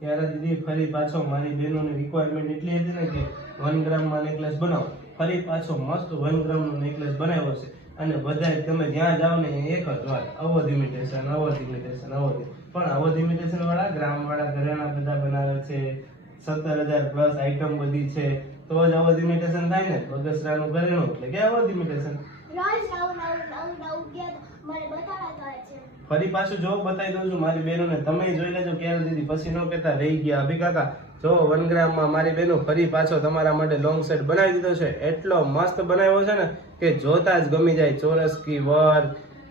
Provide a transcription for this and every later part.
ત્યારે દીદી ફરી પાછો મારી બહેનોની રિક્વાયરમેન્ટ એટલી હતી ને કે 1 ગ્રામમાં નેકલેસ બનાવો. ફરી પાછો મસ્ત 1 ગ્રામનો નેકલેસ બનાવ્યો છે અને બધાય તમે જ્યાં જાઓ ને એક જ વાત, અવધ ઇમિટેશન, અવધ ઇમિટેશન, અવધ. પણ અવધ ઇમિટેશન વાળા ગ્રામ વાળા ઘરેણા બધા બનાવે છે, 17,000 પ્લસ આઈટમ બધી છે, તો જ અવધ ઇમિટેશન થાય ને. બગસરાનું ઘરેણું એટલે કે અવધ ઇમિટેશન. ફરી પાછું જો બતાવી દઉં છું મારી બહેનોને, તમે જોઈ લેજો ક્યારે દીદી, પછી ન કહેતા રહી ગયા અભી કાકા. જો 1 ગ્રામમાં મારી બહેનો ફરી પાછો તમારા માટે લોંગ સેટ બનાવી દીધો છે. એટલો મસ્ત બનાવ્યો છે ને કે જોતા જ ગમી જાય. ચોરસ કી વર્ક,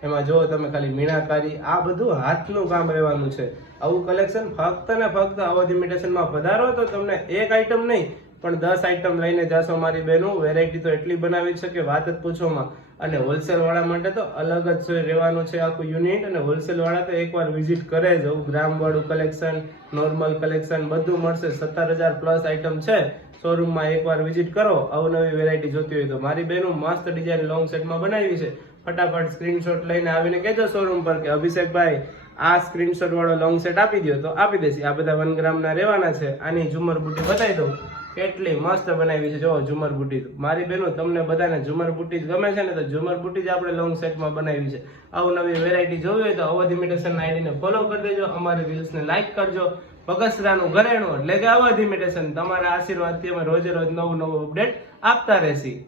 એમાં જો તમે ખાલી મીણાકારી, આ બધું હાથનું કામ રહેવાનું છે. આવું કલેક્શન ફક્ત ને ફક્ત અવધ ઇમિટેશનમાં પધારો તો તમને એક આઈટમ નહીં પણ 10 આઈટમ લઈને જાશો મારી બહેનો. વેરાયટી તો એટલી બનાવી છે કે વાત જ પૂછોમાં. અને હોલસેલ વાળા માટે તો અલગ જ રહેવાનું છે આખું યુનિટ. અને હોલસેલ વાળા તો એકવાર વિઝિટ કરે જ. ગ્રામ વાળું કલેક્શન, નોર્મલ કલેક્શન બધું મળશે. 17,000 પ્લસ આઈટમ છે. શોરૂમમાં એકવાર વિઝિટ કરો. અવનવી વેરાયટી જોતી હોય તો મારી બહેનો મસ્ત ડિઝાઇન લોંગ સેટમાં બનાવી છે. ફટાફટ સ્ક્રીનશોટ લઈને આવીને કહેજો શોરૂમ પર કે અભિષેકભાઈ આ સ્ક્રીનશોટ વાળો લોંગ સેટ આપી દો, તો આપી દેશે. આ બધા 1 ગ્રામના રહેવાના છે. આની ઝુમર બુટી બતાવી દઉં કેટલી મસ્ત બનાવી છે. જો ઝુમર બુટી, મારી બહેનો તમને બધાને ઝુમર બુટી જ ગમે છે ને, તો ઝુમર બુટી જ આપણે લોંગ સેટમાં બનાવી છે. આવું નવી વેરાયટી જોવી હોય તો અવધ ઇમિટેશન આઈડીને ફોલો કરી દેજો, અમારી રીલ્સને લાઈક કરજો. બગસરાનું ઘરેણું એટલે કે અવધ ઇમિટેશન. તમારા આશીર્વાદથી અમે રોજે રોજ નવું અપડેટ આપતા રહેશી.